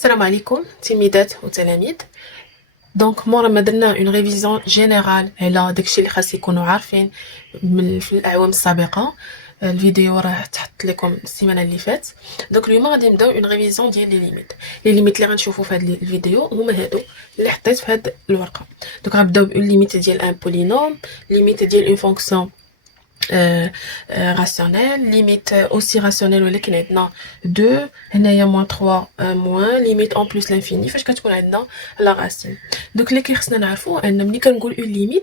السلام عليكم تلميذات وتلاميذ. دونك مورا ما درنا اون ريفيزيون جينيرال على داكشي اللي خاص يكونوا عارفين في الاعوام السابقه. الفيديو راه تحط لكم السيمانه اللي فات. دونك اليوم غادي نبداو اون ريفيزيون ديال لي ليميت اللي غنشوفوا في هذا الفيديو هما هادو اللي حطيت في هاد الورقه. دونك غنبداو بون ليميت ديال ان بولينوم، ليميت ديال اون فونكسيون rationnel, limite aussi rationnelle ولكن عندنا 2 هنايا moins 3 moins limite en plus l'infini فاش كتكون عندنا la racine. donc اللي كيخصنا نعرفوا ان ملي كنقول une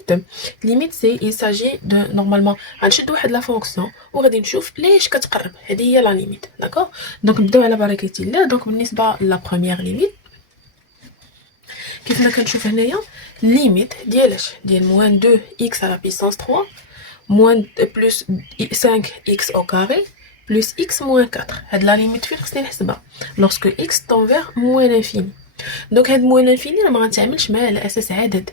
limite c'est il s'agit de normalement غنشد واحد لا فونكسيون وغادي نشوف ليش كتقرب، هذه هي لا ليميت. داكوغ دونك نبداو على بركه الله. دونك بالنسبه لا بروميير ليميت كيف ما كنشوف هنايا ليميت ديالاش ديال moins 2 x à la puissance 3 moins plus 5x au carré plus x moins 4. هاد لا ليميت فين خصني نحسبها lorsque x tend vers moins l'infini. دونك هاد moins l'infini راه ما غنتعاملش معاه على اساس عدد.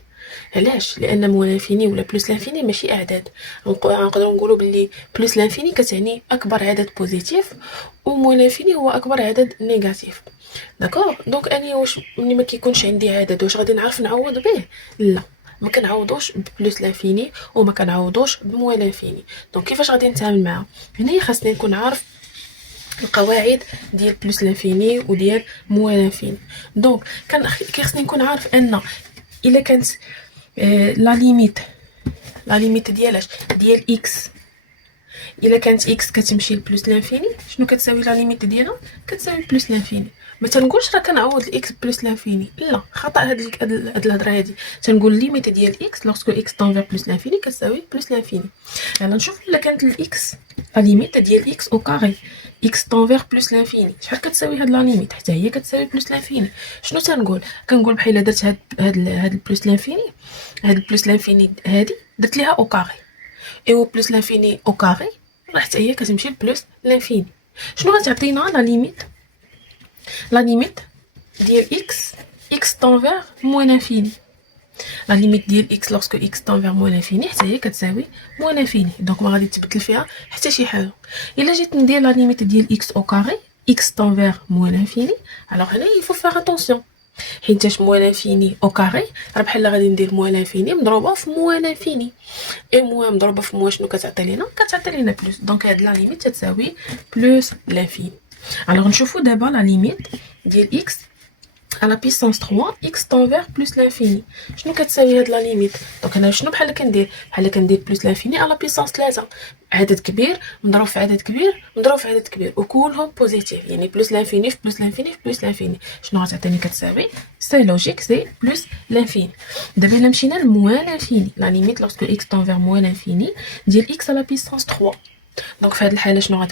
علاش؟ لان moins l'infini ولا plus l'infini ماشي اعداد. نقدروا نقولوا باللي plus l'infini كتعني اكبر عدد بوزيتيف و moins l'infini هو اكبر عدد نيجاتيف. داكوغ دونك اني واش ملي ما كيكونش عندي عدد واش غادي نعرف نعوض به؟ لا، ما كنعوضوش بلوس لانفيني وما كنعوضوش بموال لانفيني. دونك كيفاش غادي نتعامل معها؟ هنا خاصني نكون عارف القواعد ديال بلوس لانفيني وديال موال لانفيني. دونك خاصني نكون عارف ان الا كانت لا ليميت ديالاش ديال اكس، الا كانت اكس كتمشي لبلوس لانفيني شنو كتساوي لا ليميت ديالها؟ كتساوي بلوس لانفيني. ما تنقولش راه كنعوض الاكس بلوس لانفيني، لا، خطا هاد الهضره هادي. تنقول ليميت ديال اكس لوغسكو اكس طون فير بلوس لانفيني كتساوي بلوس لانفيني. يلا نشوف الا كانت الاكس لا ليميت ديال اكس او كاري اكس طون فير بلوس لانفيني شحال كتساوي هاد لا ليميت؟ حتى هي كتساوي بلوس لانفيني. شنو تنقول؟ كنقول بحال درت هاد البلوس لانفيني، هاد البلوس لانفيني هادي درت ليها او كاري ايوا بلوس لانفيني او كاري راه حتى هي كتمشي لبلوس لانفيني. شنو غتعطينا لا ليميت؟ لا ليميت ديال x tend vers moins l'infini. لا ليميت ديال x lorsque x tend vers moins l'infini حتى هي كتساوي moins l'infini. دونك ما غادي تبدل فيها حتى شي حاجه. الا جيت ندير لا ليميت ديال x au carré x tend vers moins l'infini alors هنا il faut faire attention حيتاش moins l'infini au carré راه بحال غادي ندير moins l'infini مضروبه في moins l'infini اي moins مضروبه في moins شنو كتعطي لينا؟ كتعطي لينا بلس. دونك هاد لا ليميت تساوي بلس l'infini. alors نشوفوا دابا لا ليميت ديال x à la puissance 3 x tend vers plus l'infini شنو كتساوي هاد لا ليميت؟ دونك انا شنو بحال كندير بلس l'infini à la puissance 3 عدد كبير مضروب في عدد كبير مضروب في عدد كبير وكلهم بوزيتيف، يعني بلس l'infini في بلس l'infini في بلس l'infini شنو غتعطيني؟ كتساوي سي لوجيك سي بلس l'infini. دابا الا مشينا لموان l'infini لا ليميت lorsque x tend vers moins l'infini ديال x à la puissance 3. دونك في هذه الحاله شنو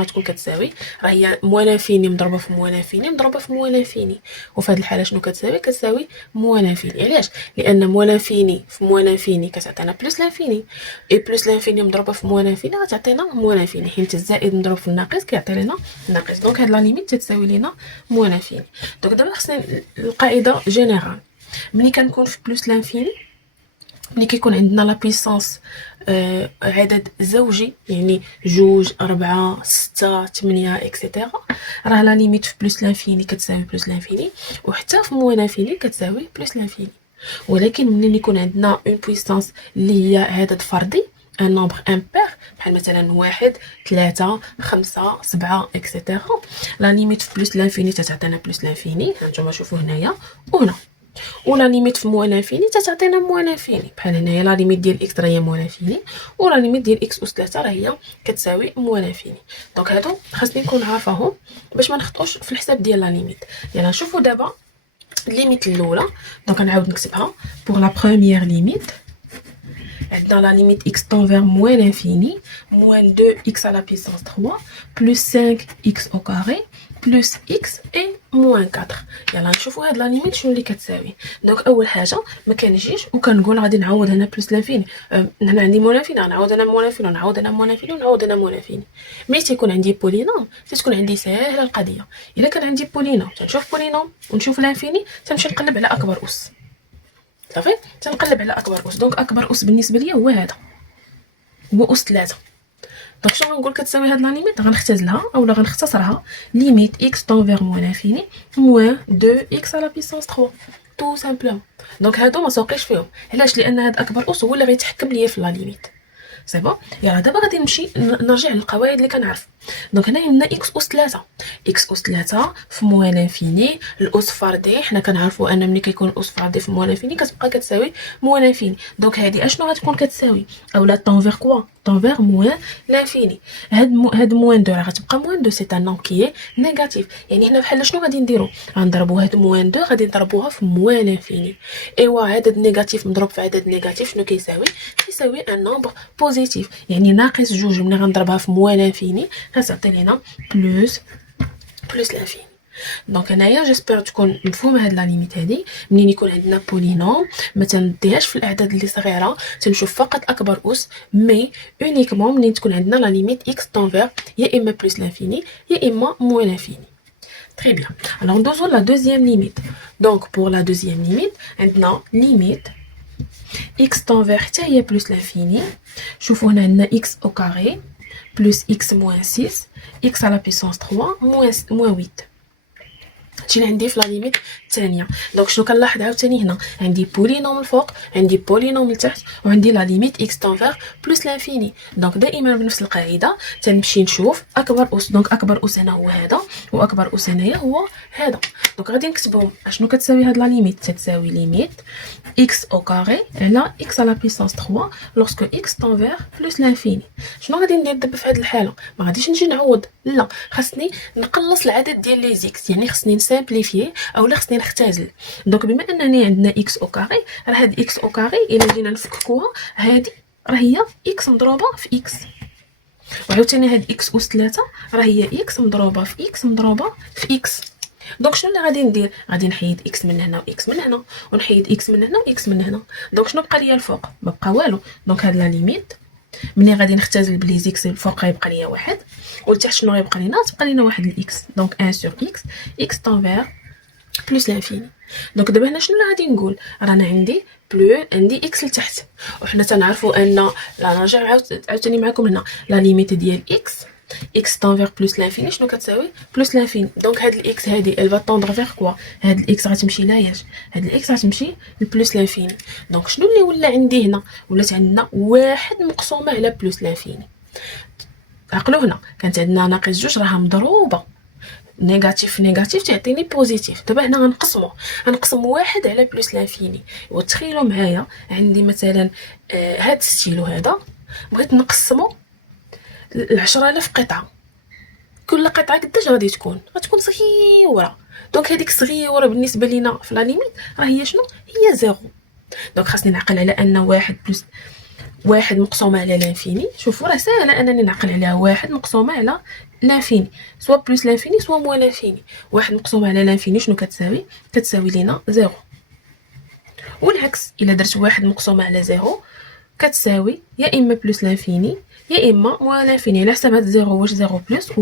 غتكون كتساوي؟ راه هي موان انفيني مضروبه في موان انفيني مضروبه في موان انفيني، وفي هذه الحاله شنو كتساوي موان انفيني. علاش؟ لان موان انفيني في موان انفيني كتعطينا بلس لانفيني اي بلس لانفيني مضروبه في موان انفيني غتعطينا موان انفيني حيت الزائد مضروب في الناقص كيعطي لنا الناقص. دونك هاد لا ليميت تساوي لنا موان انفيني. دونك دابا خصنا القاعده جينيرال ملي كنكون في بلس لانفيني ملي كيكون عندنا لا بيسانس عدد زوجي يعني 2 4 6 8 اكسيتيرا راه لا ليميت في بلس لانفيني كتساوي بلس لانفيني وحتى في موان انفيني كتساوي بلس لانفيني. ولكن ملي يكون عندنا اون بويسانس اللي هي عدد فردي ان نومبر امبير بحال مثلا 1 3 5 7 اكسيتيرا لا ليميت في بلس لانفيني تعطينا بلس لانفيني. هانتوما شوفوا هنايا وهنا ولا ليميت في موان انفيني تعطينا موان انفيني بحال هنايا لا ليميت ديال اكس راه هي موان انفيني ولا ليميت ديال اكس اس 3 راه هي كتساوي موان انفيني. دونك هادو خاصني نكون عارفاهم باش ما نخطوش في الحساب ديال لا ليميت. يلا نشوفوا دابا الليميت الاولى. دونك نعاود نكتبها بور لا بروميير ليميت عندنا لا ليميت x tend vers moins l'infini moins 2x à la puissance 3 plus 5x au carré plus x et moins 4. يلا نشوفوا هاد لا ليميت شنو اللي كتساوي. دونك اول حاجه ما كنجيش وكنقول غادي نعوض هنا بلس لانفيني هنا عندي موان انفيني نعوض هنا موان انفيني ونعوض هنا موان انفيني ونعوض هنا موان انفيني. ملي تيكون عندي بولينوم تتكون عندي ساهله القضيه. الا كان عندي بولينوم تنشوف بولينوم ونشوف لانفيني تنمشي نقلب على اكبر اس صافي تنقلب على اكبر اس. دونك اكبر اس بالنسبه ليا هو هذا هو اس 3. دونك شنو غنقول كتساوي هاد لا ليميت؟ غنختزلها اولا غنختصرها ليميت اكس طون فيغ موان انفيني موان 2 اكس على بيسونس 3 تو سامبلومون. دونك هادو ما سوقيش فيهم، علاش؟ لان هاد اكبر اس هو اللي غيتحكم ليا في لا ليميت. سي بون. يلا دابا غادي نمشي نرجع للقواعد اللي كنعرف. دونك هنا عندنا اكس اس 3، اكس اس 3 في موان انفيني، الاس فردي حنا كنعرفوا ان ملي كيكون الاس فردي في موان انفيني كتبقى كتساوي موان انفيني. دونك هذه اشنو غتكون كتساوي؟ اولا طون فيغ كوا؟ طون فيغ موان لانفيني. هاد موان 2 راه غتبقى موان 2، سي ان نون كي نيجاتيف. يعني هنا بحال شنو غادي نديرو؟ غنضربوا هاد موان 2 غادي نضربوها في موان انفيني. ايوا عدد نيجاتيف مضروب في عدد نيجاتيف شنو كيساوي؟ كيساوي ان نومبر بوزيتيف. يعني ناقص جوج ملي غنضربها في موان انفيني غتعطي لينا بلس لانفيني. دونك هنايا جيسبر تكون مفهومه هاد لا ليميت هادي. منين يكون عندنا بولينوم ما تنديهاش في الاعداد اللي صغيره، تنشوف فقط اكبر اس، مي اونيكمون منين تكون عندنا لا ليميت اكس طون فيغ يا اما بلس لانفيني يا اما موان لانفيني. Très bien. Alors, nous la deuxième limite. Donc, pour la deuxième limite, maintenant, limite x tend vers t plus l'infini. شوفوا هنا عندنا x au carré plus x moins 6, x à la puissance 3 moins 8. هادشي عندي في لا ليميت الثانيه. دونك شنو كنلاحظ عاوتاني هنا؟ عندي بولينوم الفوق، عندي بولينوم لتحت، وعندي لا ليميت اكس طون فيغ بلس لانفيني. دونك دائما بنفس القاعده تنمشي نشوف اكبر اس. دونك اكبر اس هنا هو هذا، واكبر اس هنايا هو هذا. دونك غادي نكتبهم. اشنو كتساوي هاد لا ليميت؟ تتساوي ليميت x au carré على x à la puissance 3 lorsque x tend vers plus l'infini. شنو غادي ندير دابا في هذه الحاله؟ ما غاديش نجي نعوض، لا، خاصني نقلص العدد ديال لي زيكس، يعني خاصني نسامبليفي اولا خاصني نختزل. دونك بما انني عندنا x au carré، راه هاد x au carré الا جينا نفككوها هادي راه هي x مضروبه في x، وعاوتاني هاد x اس 3 راه هي x مضروبه في x مضروبه في x. دونك شنو اللي غادي ندير؟ غادي نحيد اكس من هنا واكس من هنا، ونحيد اكس من هنا واكس من هنا. دونك شنو بقى ليا الفوق؟ ما بقى والو. دونك هاد لا ليميت ملي غادي نختزل بلي زيكس الفوق غيبقى ليا واحد، والتحت شنو غيبقى لينا؟ تبقى لينا واحد الاكس. دونك 1 sur x طون فيغ بلس لانفيني. دونك دابا هنا شنو اللي غادي نقول؟ رانا عندي اكس لتحت، وحنا تنعرفوا ان لا نرجع عاوتاني معكم هنا لا ليميت ديال اكس طون فيغ بلس لانفيني شنو كتساوي؟ بلس لانفيني. دونك هاد الاكس هادي ال فا طوندر فيغ كوا؟ هاد الاكس غتمشي لاياش؟ هاد الاكس غتمشي لبلس لانفيني. دونك شنو اللي ولا عندي هنا؟ ولات عندنا واحد مقسومه على بلس لانفيني. عقلوا هنا كانت عندنا ناقص جوج راها مضروبه نيجاتيف نيجاتيف تعطيني بوزيتيف. دابا هنا غنقسم واحد على بلس لانفيني. وتخيلوا معايا عندي مثلا هاد الستيلو هذا بغيت نقسمو 10,000 قطعه، كل قطعه قداش غادي تكون صغيره. دونك هذيك الصغيره بالنسبه لينا في لا ليميت راه هي شنو؟ هي زيرو. دونك خاصني نعقل على ان واحد بلس واحد مقسومه على لانفيني. شوفوا راه ساهله انني نعقل عليها، واحد مقسومه على لانفيني سوا بلس لانفيني سوا موان لانفيني. واحد مقسومه على لانفيني شنو كتساوي؟ كتساوي لينا زيرو. والعكس الا درت واحد مقسومه على زيرو كتساوي يا اما بلس لانفيني يا اما موان لانفيني، على حساب هاد زيرو واش زيرو بلس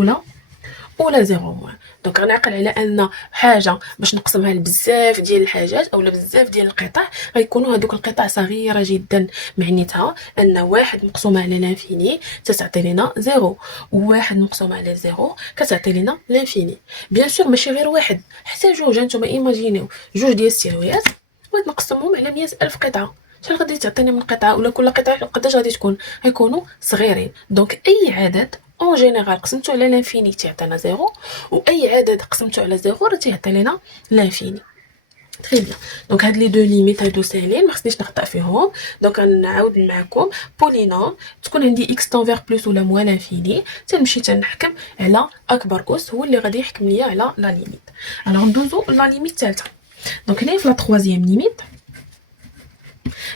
ولا زيرو موان. دونك غنعقل على ان حاجه باش نقسمها لبزاف ديال الحاجات اولا بزاف ديال القطع غيكونوا هذوك القطع صغيره جدا. معنيتها ان واحد مقسومه على لانفيني تتعطي لنا زيرو، وواحد مقسومه على زيرو كتعطي لنا لانفيني. بيان سور ماشي غير واحد، حتى جوج. نتوما ايماجينيو جوج ديال السيرويات بغيت نقسمهم على 100,000 قطعه، شحال غادي تعطيني من قطعه؟ ولا كل قطعه قداش غادي تكون؟ غيكونوا صغيرين. دونك اي عدد اون جينيرال قسمته على لانفيني تيعطينا زيرو، واي عدد قسمته على زيرو راه تيعطي لنا لانفيني. تري بيان. دونك هاد لي دو ليميت هادو ساهلين ما خصنيش نخطا فيهم. دونك غنعاود معكم بولينوم تكون عندي اكس طون فيغ بلس ولا موان لانفيني، تنمشي تنحكم على اكبر اس هو اللي غادي يحكم ليا على لا ليميت. الوغ ندوزو لا ليميت الثالثه. دونك هنا في لا troisième ليميت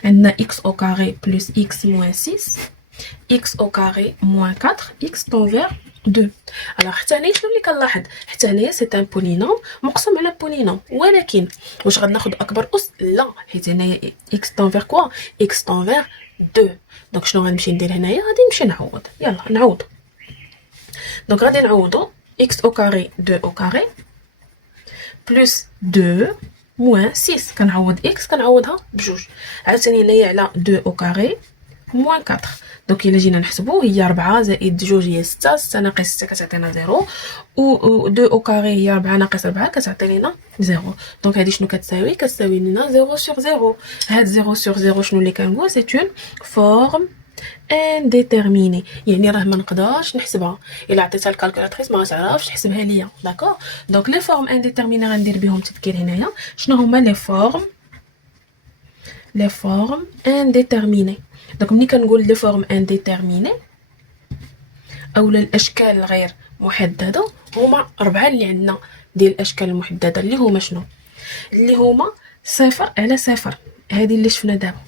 عندنا x au carré plus x moins 6 x au carré moins 4 x طون فيغ 2. alors حتى هنا شنو اللي كنلاحظ؟ حتى هنا سي ان بولينوم مقسوم على بولينوم، ولكن واش غناخذ اكبر اس؟ لا، حيت هنايا x طون فيغ كوا؟ x طون فيغ 2. دونك شنو غنمشي ندير هنايا؟ غادي نمشي نعوض. يلا نعوض. دونك غادي نعوضو x au carré 2 au carré plus 2 moins 6. كنعوض x كنعوضها بجوج. عاوتاني هنايا على 2 au carré موان 4. دونك الا جينا نحسبو هي 4 زائد 2 هي 6، 6 ناقص 6 كتعطينا 0، و 2 او كاري هي 4 ناقص 4 كتعطي لنا 0. دونك هذه شنو كتساوي؟ كتساوي لنا 0 sur 0. هاد 0 sur 0 شنو اللي كنقول؟ سي اون فورم انديتيرميني، يعني راه ما نقدرش نحسبها الا عطيتها الكالكولاتريس ما تعرفش تحسبها ليا. داكوغ؟ دونك لي فورم انديتيرميني غندير بهم تذكير هنايا. شنو هما لي فورم انديتيرميني؟ دونك ملي كنقول لي فورم انديتيرميني اولا الاشكال الغير محدده، هما 4 اللي عندنا ديال الاشكال المحدده اللي هما شنو؟ اللي هما 0 على 0، هذه اللي شفنا دابا.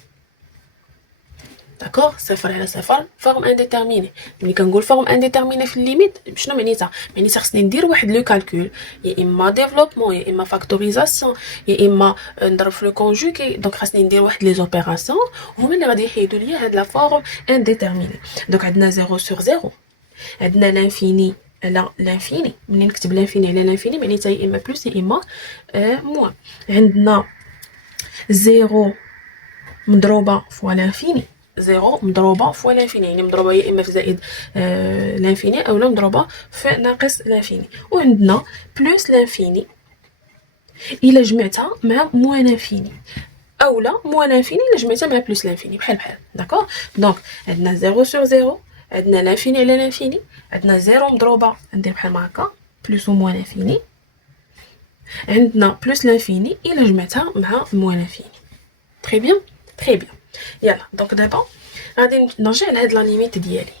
داكوغ؟ 0 على 0 فورم انديتيرميني. ملي كنقول فورم انديتيرميني في الليميت شنو معنيتها؟ معنيتها خصني ندير واحد لو كالكول، يا اما ديفلوبمون يا اما فاكتوريزاسيون يا اما نضرب في لو كونجوغي. دونك خاصني ندير واحد لي زوبيراسيون هما اللي غادي يحيدوا ليا هاد لا فورم انديتيرميني. دونك عندنا 0 sur 0، عندنا لانفيني على لانفيني. ملي نكتب لانفيني على لانفيني معنيتها يا اما بلس يا اما موان. عندنا 0 مضروبه فوا لانفيني، 0 مضروبه فوا لانفيني، يعني مضروبه يا اما في زائد لانفيني اولا مضروبه في ناقص لانفيني. وعندنا بلس لانفيني الا جمعتها مع موان لانفيني، اولا موان لانفيني الا جمعتها مع بلس لانفيني، بحال بحال. داكوغ؟ دونك عندنا 0 sur 0، عندنا لانفيني على لانفيني، عندنا 0 مضروبه ندير بحال هكا بلس و موان لانفيني، عندنا بلس لانفيني الا جمعتها مع موان لانفيني. تري بيان تري بيان. يلا دونك دابا غادي نرجع لهاد لا ليميت ديالي.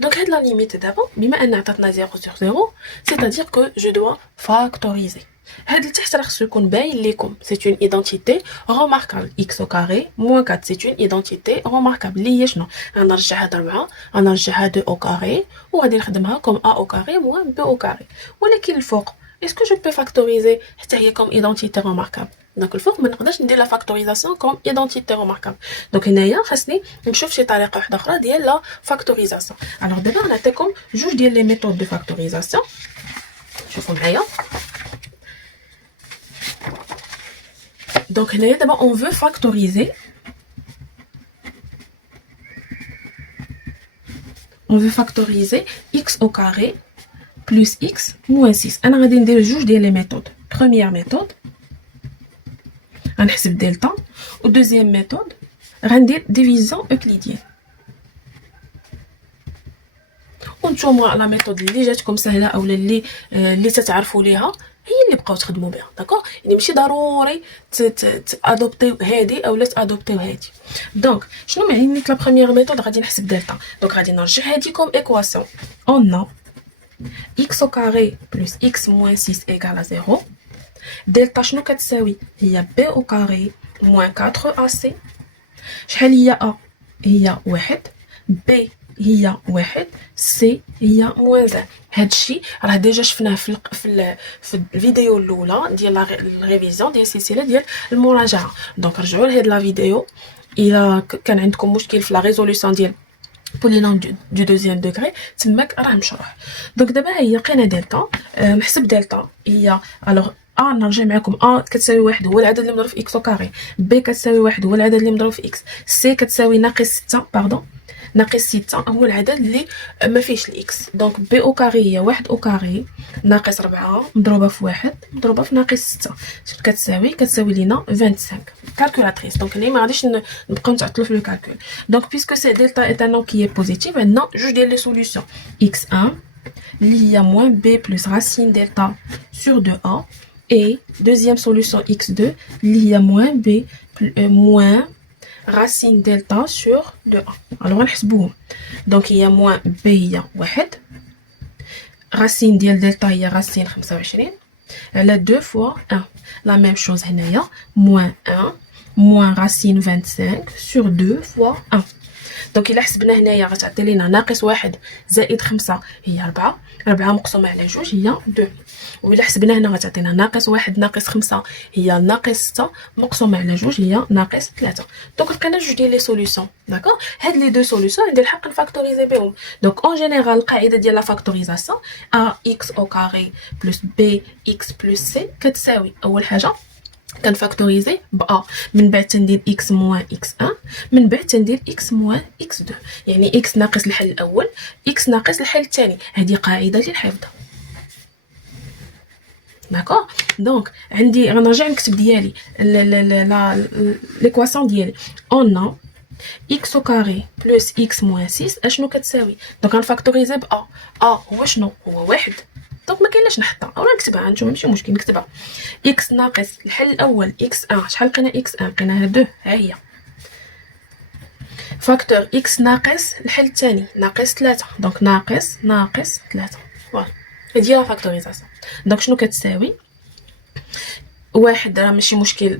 دونك هاد لا ليميت دابا بما ان عطاتنا 0 sur 0 c'est-à-dire que je dois factoriser. هاد لتحت راه خصو يكون باين ليكم سي اون ايدونتيتي روماركابل. x au carré moins 4 سي اون ايدونتيتي روماركابل اللي هي شنو؟ غنرجع هاد 4 غنرجعها 2 au carré وغادي نخدمها كوم a au carré moins b au carré. ولكن الفوق اسكو جو بو فاكتوريزي حتى هي كوم ايدونتيتي روماركابل؟ دونك الفوق ما نقدرش ندير لا فاكتوريزاسيون كوم ايدونتيتي روماركابل. دونك هنايا خاصني نشوف شي طريقه واحده اخرى ديال لا فاكتوريزاسيون. الوغ دابا نعطيكم جوج ديال لي ميثود دو فاكتوريزاسيون. شوفوا معايا. دونك هنايا دابا اون فو فاكتوريزي، on veut factoriser x au carré plus x moins 6. انا غادي ندير جوج ديال لي ميثود. بروميير ميثود غنحسب دلتا، و دوزيام ميثود غندير ديفيزيون اوكليديان. ونتوما لا ميثود اللي جاتكم سهله اولا اللي تتعرفوا ليها هي اللي بقاو تخدموا بها. داكوغ؟ يعني ماشي ضروري تادوبتيو هادي اولا تادوبتيو هادي. دونك شنو معني لا بروميير ميثود غادي نحسب دلتا؟ دونك غادي نرجع هادي كوم ايكواسيون. اون x au carré plus x moins 6 égale à 0. دلتا شنو كتساوي؟ هي b au carré moins 4ac. شحال هي a؟ هي 1. b هي 1. c هي moins 1. هادشي راه ديجا شفناه في الفيديو الاولى ديال الريفيزيون ديال السلسله ديال المراجعه. دونك رجعوا لهاد لا فيديو الا كان عندكم مشكل في لا ريزوليوشن ديال بولينوم دو دوزيام دوغري تماك راه مشروح. دونك دابا هي لقينا دلتا. نحسب دلتا هي الوغ نرجع معكم. كتساوي 1 هو العدد اللي مضروب في اكس او كاري، بي كتساوي 1 هو العدد اللي مضروب في اكس، سي كتساوي ناقص 6 ناقص 6 هو العدد اللي ما فيهش الاكس. دونك بي او كاري هي 1 او كاري ناقص 4 مضروبه في 1 مضروبه في ناقص 6 كتساوي لينا 25. كالكولاتريس. دونك هنا ما غاديش نبقاو نتعطلوا في لو كالكول. دونك بيسكو سي دلتا ايت ان نون كي اي بوزيتيف عندنا جوج ديال لي سوليوشن x1 اللي هي موان b بلس راسين دلتا sur 2a et deuxième solution x2 اللي هي موان b moins racine delta sur 2a. alors غنحسبوهم. دونك هي موان b هي 1 racine ديال دلتا هي racine 25 على 2 fois 1. la même chose هنايا moins 1 moins racine 25 sur 2 fois 1. دونك الا حسبنا هنايا غتعطي لينا ناقص 1 زائد 5 هي 4 مقسومه على 2 هي 2. وإلا حسبنا هنا غتعطينا ناقص 1 ناقص 5 هي ناقص 6 مقسومه على 2 هي ناقص 3. دونك لقينا جوج ديال لي سوليوشن. داكوغ؟ هاد لي دو سوليوشن عندي الحق نفاكتوريزي بهم. دونك اون جينيرال القاعده ديال لا فاكتوريزاسيون a x au carré plus b x plus c كتساوي اول حاجه كنفاكتوريزي ب a من بعد تندير x موان x1 من بعد تندير x موان x2 يعني x ناقص الحل الاول x ناقص الحل الثاني. هذه قاعده للحفظ. داكوغ دونك عندي غنرجع نكتب ديالي ليكواسيون ديالي اون ا x au carré plus x moins 6 اشنو كتساوي. دونك غنفاكتوريزي ب a هو شنو هو واحد. دونك ما كاينلاش نحطها اولا نكتبها نتوما ماشي مشكل نكتبها x ناقص الحل الاول x1 شحال لقينا x1 لقيناها 2 ها هي فاكتور x ناقص الحل الثاني ناقص 3 دونك ناقص 3 فوالا هذه لا فاكتوريزاسيون. دونك شنو كتساوي واحد راه ماشي مشكل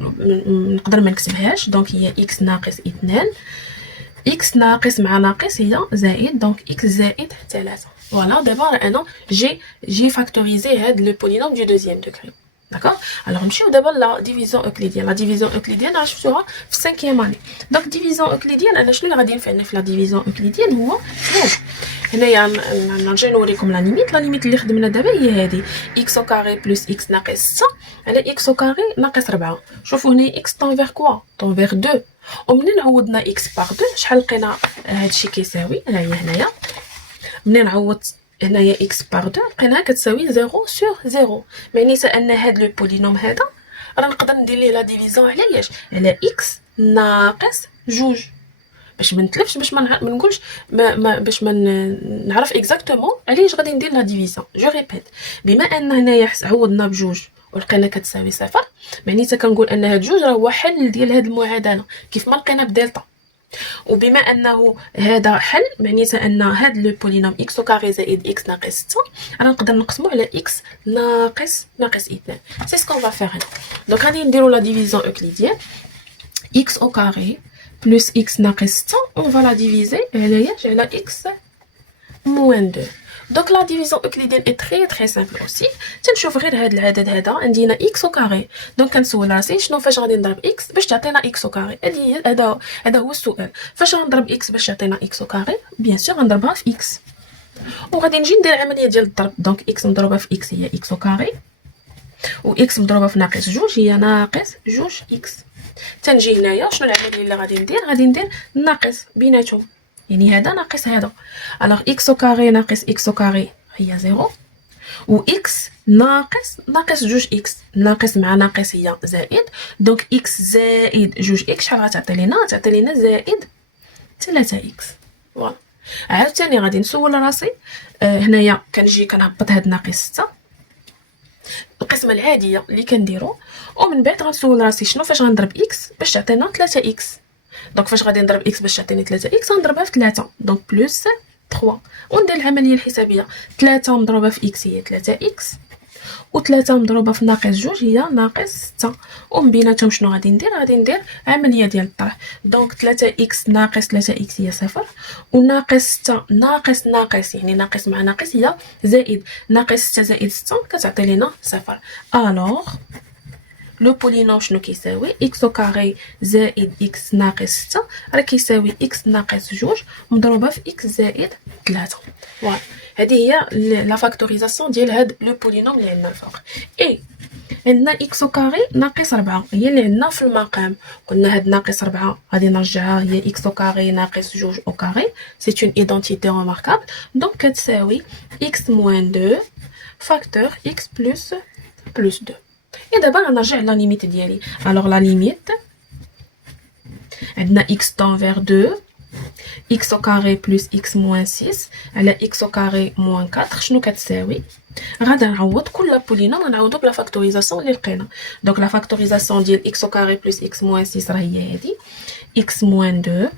نقدر ما نكتبهاش دونك هي x ناقص 2 x ناقص مع ناقص هي زائد دونك x زائد 3 فوالا. دابا انا جي فاكتوريزي هاد لو بولينوم دو دوزيام دوغري داكوغ. الوغ نمشيو دابا لا ديفيزيون اوكليديان. لا ديفيزيون اوكليديان راه شفتوها في 5e اني. دونك ديفيزيون اوكليديان انا شنو اللي غادي ينفعني في لا ديفيزيون اوكليديان هو هنايا نرجع نوريكم لا ليميت اللي خدمنا دابا هي هذه x au carré plus x ناقص 6 على x au carré ناقص 4. شوفوا هنا x طون فيغ كوا طون فيغ 2 ومنين عوضنا x بار 2 شحال لقينا هادشي كيساوي ها هي هنايا منين نعوض هنايا x بار 2 لقيناها كتساوي 0 سور 0 معناتها ان هاد لو بولينوم هذا راه نقدر ندير ليه لا ديفيزيون على اش على x ناقص 2 باش ما نتلفش باش ما نقولش باش ما نعرف اكزاكتومون علاش غادي ندير لا ديفيزيون. جو ريبيت بما ان هنايا عوضنا بجوج ولقينا كتساوي صفر معناتها كنقول ان هاد جوج راه هو حل ديال هاد المعادله كيف ما لقينا بدلتا. وبما انه هذا حل معناتها ان هاد لو بولينوم x au carré زائد x ناقص 6 راه نقدر نقسمو على x ناقص 2. سي سكون فا فير هنا. دونك غادي نديرو لا ديفيزيون اوكليديان x au carré plus x ناقص 6 on va la diviser على x moins 2. Donc la division euclidienne est très simple aussi. تنشوف غير هذا العدد هذا عندنا x au carré دونك كنسول راسي شنو فاش غادي نضرب x باش تعطينا x au carré. هذا هو السؤال فاش غنضرب x باش تعطينا x au carré بيان سور غنضربها في x وغادي نجي ندير العمليه ديال الضرب. دونك x مضروبه في x هي x au carré و x مضروبه في ناقص 2 هي ناقص 2x. تنجي هنايا شنو العمليه اللي غادي ندير ناقص بيناتهم يعني هذا ناقص هذا. الوغ x au carré ناقص x au carré هي 0 و x ناقص 2x ناقص مع ناقص هي زائد دونك x زائد 2x شحال غتعطي لينا زائد 3x. فوالا عاوتاني غادي نسول راسي هنايا كنجي كنهبط هاد ناقص 6 القسمه العاديه اللي كنديرو ومن بعد غنسول راسي شنو فاش غنضرب x باش تعطينا 3x. دونك فاش غادي نضرب x باش تعطيني 3x غنضربها في 3 دونك بلس 3 وندير العمليه الحسابيه 3 مضروبه في x هي 3x و3 مضروبه في ناقص 2 هي ناقص 6 ومن بيناتهم شنو غادي ندير عمليه ديال الطرح. دونك 3x ناقص 3x هي 0 وناقص 6 ناقص يعني ناقص مع ناقص هي زائد ناقص 6 زائد 6 كتعطي لينا 0. الوغ لو بولينوم شنو كيساوي x au carré زائد x ناقص 6 راه كيساوي x ناقص 2 مضروبه في x زائد 3. فوالا هذه هي لا فاكتوريزاسيون ديال هاد لو بولينوم اللي عندنا الفوق. اي عندنا x au carré ناقص 4 هي اللي عندنا في المقام. قلنا هاد ناقص 4 غادي نرجعها هي x au carré ناقص 2 au carré سي اون ايدونتيتي ريماركابل. دونك كتساوي x moins 2 فاكتور x plus 2. Et d'abord on a la limite ديالي. Alors la limite عندنا x tend vers 2 x au carré plus x moins 6 على x au carré moins 4 شنو كتساوي غادي نعوض كل بولينوم نعوضو بلا فاكتوريزاسيون اللي لقينا. دونك لا فاكتوريزاسيون ديال x au carré plus x moins 6 راه هي هذه x moins 2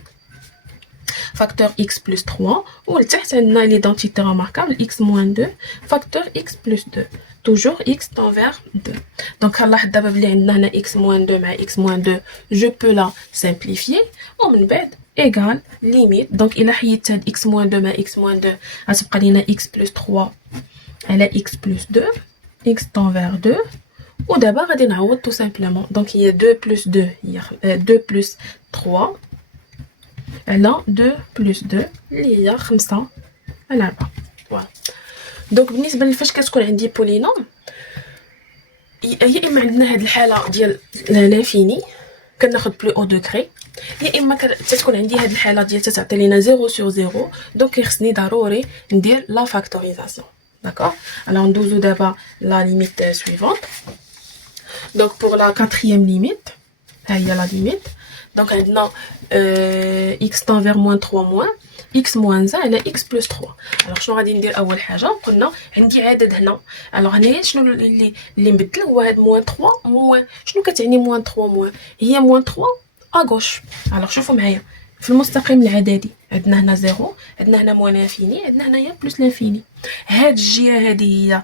facteur x plus 3 ولتحت عندنا l'identité remarquable x moins 2 facteur x plus 2 toujours x tend vers 2. Donc غنلاحظ دابا بلي عندنا هنا x moins 2 مع x moins 2 je peux la simplifier ومن بعد égal limite. donc الى حيدت هاد x moins 2 مع x moins 2 غتبقى لينا x plus 3 على x plus 2 x tend vers 2 ودابا غادي نعوض tout simplement. donc هي 2 plus 2 هي 2 plus 3 على 2 plus 2 اللي هي 5 على 4. فوالا دونك بالنسبه لفاش كتكون عندي بولينوم يا اما عندنا هاد الحاله ديال لانفيني كناخذ بلو او دوغري، يا اما تتكون عندي هاد الحاله ديال تتعطي لينا 0 sur 0. دونك خصني ضروري ندير لا فاكتوريزاسيون. داكوغ. الوغ ندوزو دابا لا ليميت سويفونت. دونك بور لا كاتريام ليميت ها هي لا ليميت. دونك عندنا x تان فيغ موان 3 موان x موان 1 على x بلس 3. الوغ شنو غادي ندير اول حاجه؟ قلنا عندي عدد هنا. الوغ هنايا شنو اللي نبدل هو هاد موان 3 موان. شنو كتعني موان 3 موان؟ هي موان 3 اغوش. الوغ شوفوا معايا في المستقيم العددي عندنا هنا 0، عندنا هنا موان انفيني، عندنا هنايا بلس لانفيني. هاد الجهه هذه هي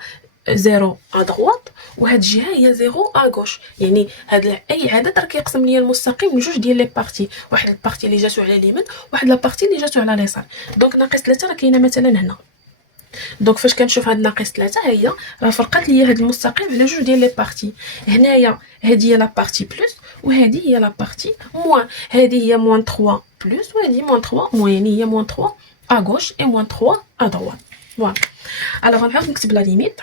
0 ا دروات وهاد الجهه هي 0 ا غوش. يعني هاد اي عدد راه كيقسم ليا المستقيم لجوج ديال لي بارتي، واحد البارتي اللي جاتو على اليمين واحد لا بارتي اللي جاتو على اليسار. دونك ناقص 3 راه كاينه مثلا هنا. دونك فاش كنشوف هاد ناقص 3 هي راه فرقات ليا هاد المستقيم على جوج ديال لي بارتي. هنايا هادي هي لا بارتي بلس وهادي هي لا بارتي موان. هادي هي موان 3 بلس وهادي موان 3 موان، يعني هي موان 3 ا غوش اي موان 3 ا دروات. فوالا. الوغ غنعاود نكتب لا ليميت.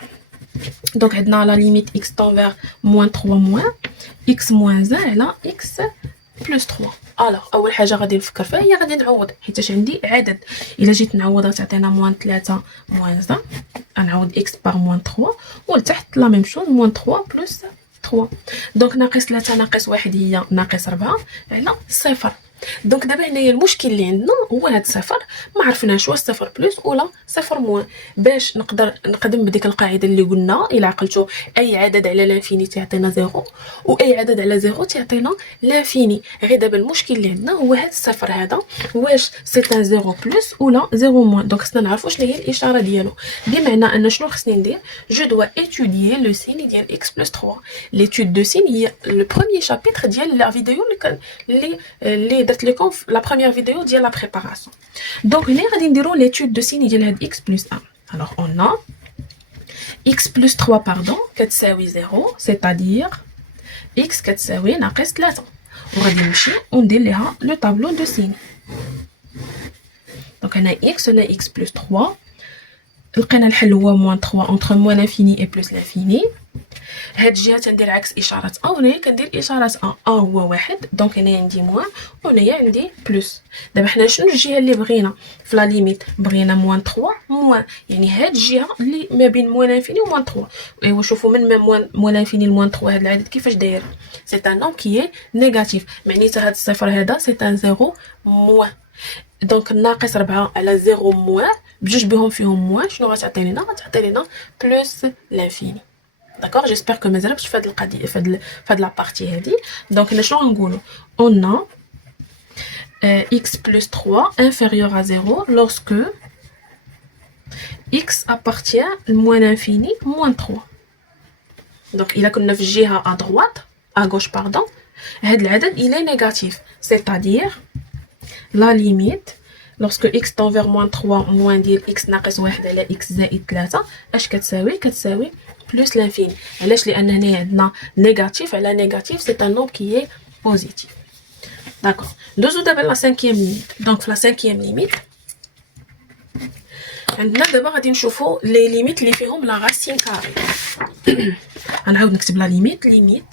دونك عندنا لا ليميت x tend vers moins 3 moins x moins 1 على x بلس 3. الوغ اول حاجه غادي نفكر فيها هي غادي نعوض، حيتاش عندي عدد. الا جيت نعوض غتعطينا موان 3 موان 1. غنعوض x بار موان 3 ولتحت لا ميم شوز موان 3 بلس 3. دونك ناقص 3 ناقص 1 هي ناقص 4 على 0. دونك دابا هنايا المشكل اللي عندنا هو هاد الصفر ما عرفناش واش صفر بلس ولا صفر موان. باش نقدر نقدم بديك القاعده اللي قلنا الا عقلتو اي عدد على لانفيني تعطينا 0 واي عدد على 0 تعطينا لانفيني. غير دابا المشكل اللي عندنا هو هاد الصفر هذا واش سي ان 0 بلس ولا 0 موان. دونك خصنا نعرفوا شنو هي الاشاره ديالو، بمعنى ان شنو خصني ندير. جو دوا étudier لو سين ديال x بلس 3. ليتود دو سين هي لو بروميير شابيتر ديال لا فيديو اللي درت لكم في لا بروميير فيديو ديال لا بريباراسيون. دونك هنا غادي نديرو ليتود دو سين ديال هاد x بلس 1. alors on a x plus 3 pardon كتساوي 0 c'est-à-dire x كتساوي ناقص 3. وغادي نمشي وندير ليها لو طابلو دو سين. دونك هنا x هنا x plus 3 لقينا الحل هو موان 3 entre موان انفيني et بلس لانفيني. هاد الجهه تندير عكس اشاره ا وهنايا كندير اشاره ا هو واحد. دونك هنايا عندي موان وهنايا عندي بلس. دابا حنا شنو الجهه اللي بغينا في لا ليميت؟ بغينا موان 3 موان، يعني هاد الجهه اللي ما بين موان انفيني وموان 3. ايوا شوفوا من موان انفيني لموان 3 هاد العدد كيفاش داير. سي ان نومبر كي نيجاتيف، معناتها هاد الصفر هذا سي ان 0 موان. دونك ناقص 4 على 0 موان بجوج بهم فيهم موان شنو غتعطي لنا؟ غتعطي لنا بلس لانفيني. D'accord, j'espère que mes élèves font de la partie هذه. Donc هنا شنو غنقولوا؟ on a x plus 3 inférieur à 0 lorsque x appartient à moins l'infini moins 3. Donc il a كنا في الجهه à droite à gauche pardon هذا العدد il est négatif, c'est-à-dire la limite lorsque x tend vers moins 3 moins ديال x ناقص 1 على x زائد 3 اش كتساوي plus l'infini. علاش؟ لان هنا عندنا نيجاتيف على نيجاتيف سي ان نومبر كي بوزيتيف. داكور. ندوزو دابا لا 5e ليميت. دونك في لا 5e ليميت عندنا دابا غادي نشوفوا لي ليميت اللي فيهم لا راسين كاري. غنعاود نكتب لا ليميت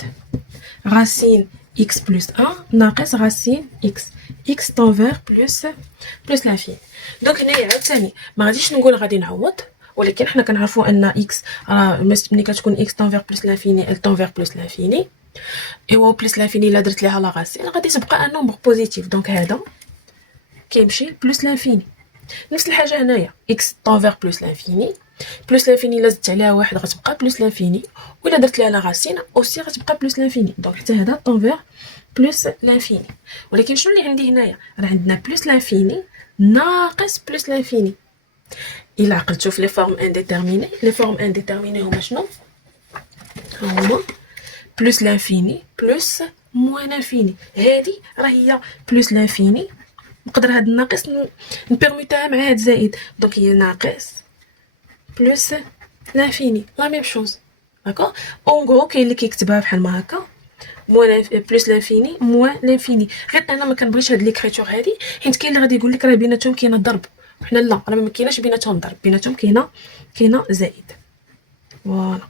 راسين x plus 1 ناقص راسين x tend vers plus l'infini. دونك هنايا عاوتاني ما غاديش نقول غادي نعوض، ولكن حنا كنعرفوا ان x ملي كتكون x tend vers plus l'infini elle tend vers plus l'infini. ايوا بلس لانفيني الا درت ليها لا راسين غادي تبقى ان نومبر بوزيتيف. دونك هذا كيمشي بلس لانفيني. نفس الحاجه هنايا x tend vers plus l'infini بلس لانفيني الا زدت عليها واحد غتبقى بلس لانفيني، ولا درت ليها لا راسين اوسي غتبقى بلس لانفيني. دونك حتى هذا tend vers بلس لانفيني. ولكن شنو اللي عندي هنايا؟ راه عندنا بلس لانفيني ناقص بلس لانفيني. إلا عقلتو في لي فورم انديتيرميني، لي فورم انديتيرميني هما شنو؟ هما بلس لانفيني بلس موان انفيني. هادي راه هي بلس لانفيني، نقدر هاد الناقص نبيرميتها مع هاد زائد. دونك هي ناقص بلس لانفيني لا ميم شوز. داكوغ. اون غرو كاين اللي كيكتبها بحال ما هكا موان بلس لانفيني موان لانفيني. غير انا ما كنبغيش هاد ليكريتور هادي، حيت كاين اللي غادي يقول لك راه بيناتهم كاينه ضرب، وحنا لا، راه ما كايناش بيناتهم ضرب، بيناتهم كاينه زائد. فوالا.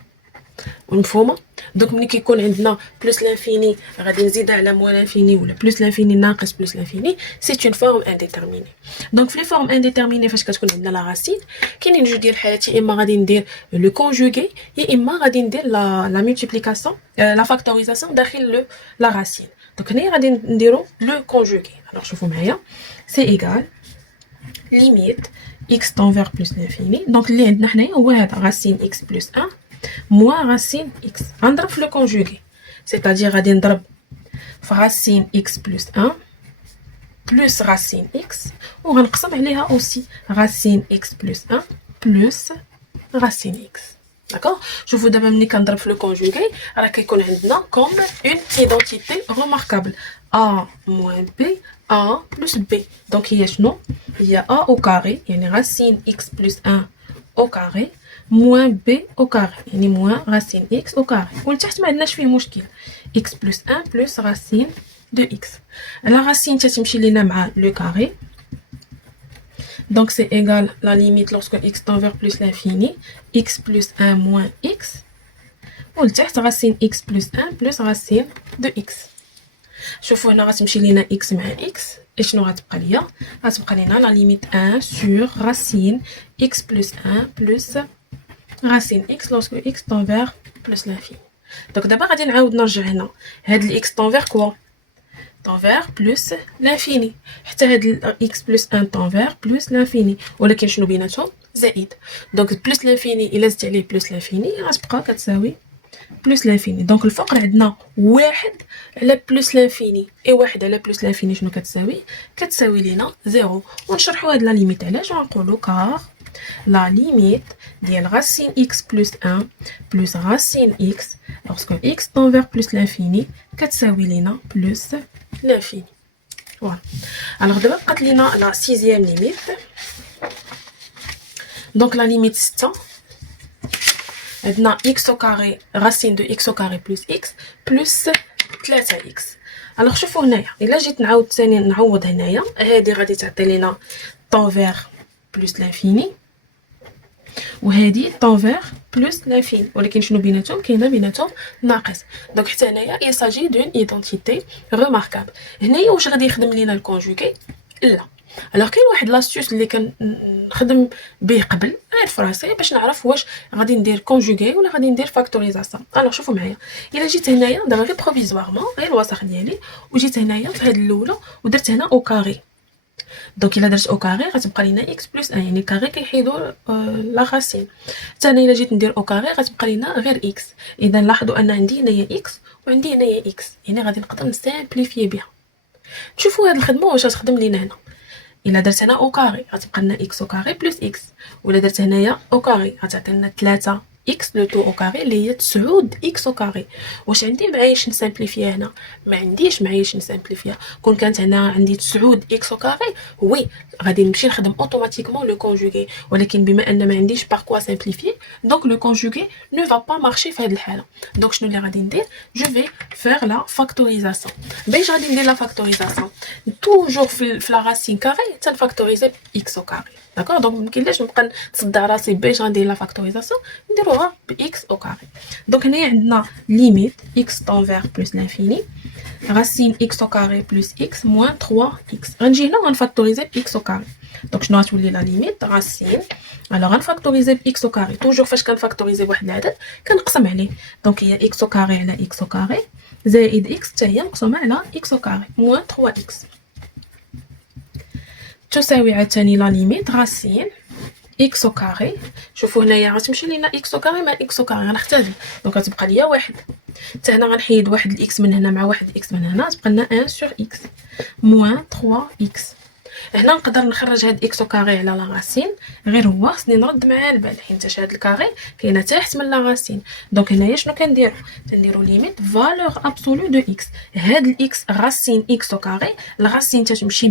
مفهومه. دونك ملي كيكون عندنا بلس لانفيني غادي نزيدها على موان لانفيني ولا بلس لانفيني ناقص بلس لانفيني، سي اون فورم انديتيرميني. دونك في لي فورم انديتيرميني فاش كتكون عندنا لا راسين كاينين جوج ديال الحالات، يا اما غادي ندير لو كونجوغي يا اما غادي ندير لا مولتيبليكاسيون لا فاكتوريزاسيون داخل لا راسين. دونك هنا غادي نديرو لو كونجوغي. الوغ شوفوا معايا سي ايغال ليميت x tend vers plus l'infini. Donc اللي عندنا حنايا هو هذا racine x plus 1 moins racine x. غنضرب في لو كونجوغي، c'est-à-dire غادي نضرب في racine x plus 1 plus racine x وغنقسم عليها aussi racine x plus 1 plus racine x. D'accord. شوفوا دابا ملي كنضرب في لو كونجوغي راه كيكون عندنا كوم اون ايدونتيتي remarquable a moins b a plus b. donc هي شنو هي a au carré يعني racine x plus 1 au carré moins b au carré يعني moins racine x au carré. ولتحت ما عندناش فيه مشكل x plus 1 plus racine de x. la racine تتمشي لينا مع le carré. Donc c'est égal la limite lorsque x tend vers plus l'infini, x plus 1 moins x, ou le texte racine x plus 1 plus racine de x. شوفوا هنا غتمشي لينا x مع x، شنو غتبقى ليا؟ غتبقى لينا la limite 1 sur racine x plus 1 plus racine x lorsque x tend vers plus l'infini. Donc دابا غادي نعاود نرجع هنا، هاد ال x tend vers quoi؟ tend vers plus l'infini. حتى هاد x plus 1 tend vers plus l'infini، ولكن شنو بيناتهم؟ زائد. دونك plus l'infini إلا زدت عليه plus l'infini غتبقى كتساوي plus l'infini. دونك الفوق عندنا واحد على plus l'infini اي واحد على plus l'infini شنو كتساوي؟ كتساوي لينا زيرو. ونشرحوا هاد لا ليميت علاش، ونقولوا كار la limite ديال racine x plus 1 plus racine x lorsque x tend vers plus l'infini كتساوي لينا plus l'infini. Voilà. Alors دابا بقات لينا la sixième limite. Donc la limite 6 عندنا x au carré racine de x au carré plus x plus 3x. alors شوفوا هنايا الا جيت نعاود ثاني نعوض هنايا هادي غادي تعطي لينا tend vers plus l'infini وهادي tend vers plus l'infini، ولكن شنو بيناتهم؟ كاينه بيناتهم ناقص. دونك حتى هنايا il s'agit d'une identité remarquable. هنايا واش غادي يخدم لينا الكونجوغي؟ لا. alors كاين واحد لاستيوس اللي كنخدم به قبل غير في راسي باش نعرف واش غادي ندير كونجوغي ولا غادي ندير فاكتوريزاسيون. alors شوفوا معايا الا جيت هنايا دابا غير بروفيزوارمون غير الوسخ ديالي وجيت هنايا في هاد الاولى ودرت هنا او كاري. دونك الا درت او كاري غتبقى لينا x بلس 1 يعني كاري كيحيدوا لا راسين. حتى انا الا جيت ندير او كاري غتبقى لينا غير x. اذا لاحظوا ان عندي هنايا x وعندي هنايا x، يعني غادي نقدر نسامبليفي بها. نشوفوا هاد الخدمه واش غتخدم لينا هنا. الا درت هنا او كاري غتبقى لنا x او كاري بلس x، ولا درت هنايا او كاري غتعطي لنا 3 x لو تو او كاري اللي هي 9 x او كاري. واش عندي معايش نسامبليفيها هنا؟ ما عنديش معايش نسامبليفيها. كون كانت هنا عندي 9 x او كاري وي غادي نمشي نخدم اوتوماتيكمون لو كونجوغي، ولكن بما ان ما عنديش باغ كوا سامبليفي دونك لو كونجوغي نو فا با مارشي في هذه الحاله. دونك شنو اللي غادي ندير؟ جو في فير لا فاكتوريزاسيون. باش غادي ندير لا فاكتوريزاسيون توجور في لا راسين كاري تنفاكتوريزي x او كاري. داكور. دونك مكاينلاش نبقى نصدع راسي باش غندير لا فاكتوريزاسيون نديروها بx او كاري. دونك هنايا عندنا ليميت x tend vers plus l'infini racine x au carré plus x moins 3x. غنجي هنا غنفاكتوريزي x au carré. دونك شنو غتولي لا ليميت راسين الوغ غنفاكتوريزي x au carré. توجور فاش كنفاكتوريزي واحد العدد كنقسم عليه. دونك هي x au carré على x au carré زائد x حتى هي مقسومه على x au carré moins 3x تساوي عاوتاني لا ليميت راسين x au carré. شوفوا هنايا غتمشي لينا x au carré مع x au carré غنختزل. دونك غتبقى ليا واحد. حتى هنا غنحيد واحد الاكس من هنا مع واحد الاكس من هنا تبقى لنا 1 sur x moins 3x. هنا نقدر نخرج هاد اكس او كاري على لا راسين، غير هو خصني نرد معاه البال حيت هاد الكاري كاينه تحت من لا راسين. دونك هنايا شنو كنديرو ليميت فالور ابسولو دو اكس. هاد الاكس راسين اكس او كاري الراسين تتمشي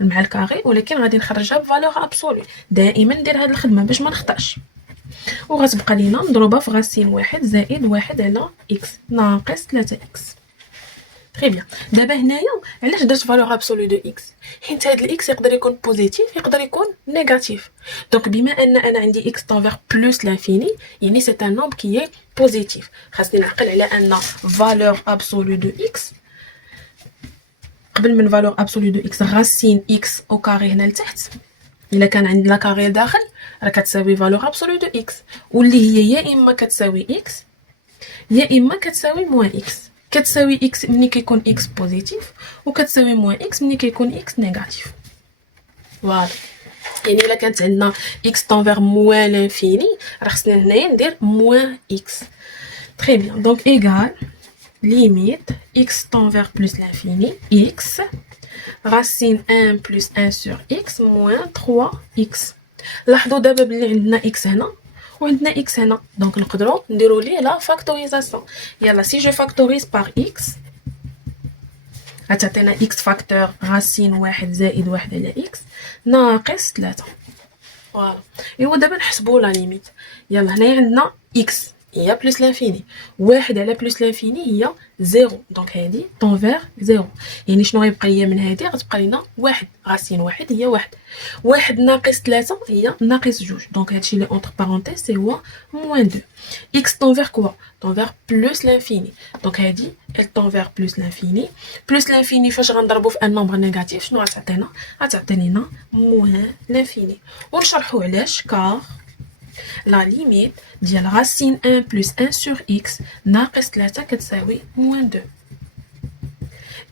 مع الكاري، ولكن غادي نخرجها بفالور ابسولو. دائما ندير هاد الخدمه باش ما نخطاش. وغتبقى لينا مضروبه في راسين واحد زائد واحد على اكس ناقص 3 اكس. تري بيان. دابا هنايا علاش درت فالور ابسولو دو اكس؟ حيت هاد الاكس يقدر يكون بوزيتيف يقدر يكون نيجاتيف. دونك بما ان انا عندي اكس تنفيغ بلوس لانفيني يعني سي ان نومبر كي اي بوزيتيف. خاصني نعقل على ان فالور ابسولو دو اكس قبل من فالور ابسولو دو اكس غاسين اكس او كاري هنا لتحت. الا كان عندنا كاري داخل راه كتساوي فالور ابسولو دو اكس، واللي هي يا اما كتساوي اكس يا اما كتساوي موان اكس. كتساوي اكس ملي كيكون اكس بوزيتيف، وكتساوي موان اكس ملي كيكون اكس نيجاتيف. فوالا يعني الا كانت عندنا اكس تنفيغ موان لانفيني راه خصنا هنايا ندير موان اكس. تري بيان. دونك ايغال ليميت اكس تنفيغ بلوس لانفيني اكس racine 1 plus 1 sur x moins 3x. لاحظوا دابا بلي عندنا x هنا وعندنا x هنا، دونك نقدروا نديروا ليه لا فاكتوريزاسيون. يلا سي جو فاكتوريز بار x غتعطينا x فاكتور racine 1 زائد 1 على x ناقص 3. فوالا ايوا دابا نحسبوا لا ليميت. يلا هنايا عندنا x هي بلوس لانفيني، واحد على بلوس لانفيني هي زيرو، دونك هادي طونفيغ زيرو. يعني شنو غيبقى ليا من هادي؟ غتبقى لينا واحد، غاسين واحد هي واحد، واحد ناقص ثلاثة هي ناقص جوج، دونك هادشي اللي اونتر بارونتيز سي هو موان دو. اكس طونفيغ كوا؟ طونفيغ بلوس لانفيني، دونك هادي ال طونفيغ بلوس لانفيني. بلوس لانفيني فاش غنضربو في ان نومبر نيجاتيف شنو غتعطينا؟ غتعطي لينا موان لانفيني. ونشرحو علاش، كار la limite ديال racine 1 plus 1 sur x ناقص 3 كتساوي moins 2.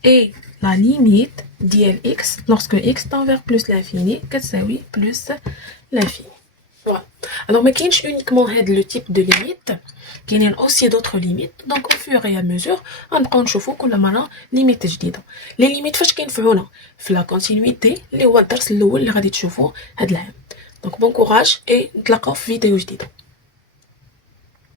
Et la limite ديال x lorsque x tend vers plus l'infini كتساوي plus l'infini. Voilà. Alors ما كاينش uniquement هاد لو تيب دو ليميت، كاينين aussi d'autres limites. Donc au fur et à mesure غنبقاو نشوفو كل مره ليميت جديده. لي ليميت فاش كينفعونا؟ في لا كونتينيتي اللي هو الدرس الاول اللي غادي تشوفوه هاد العام. Donc bon courage et نتلاقاو في فيديو جديده.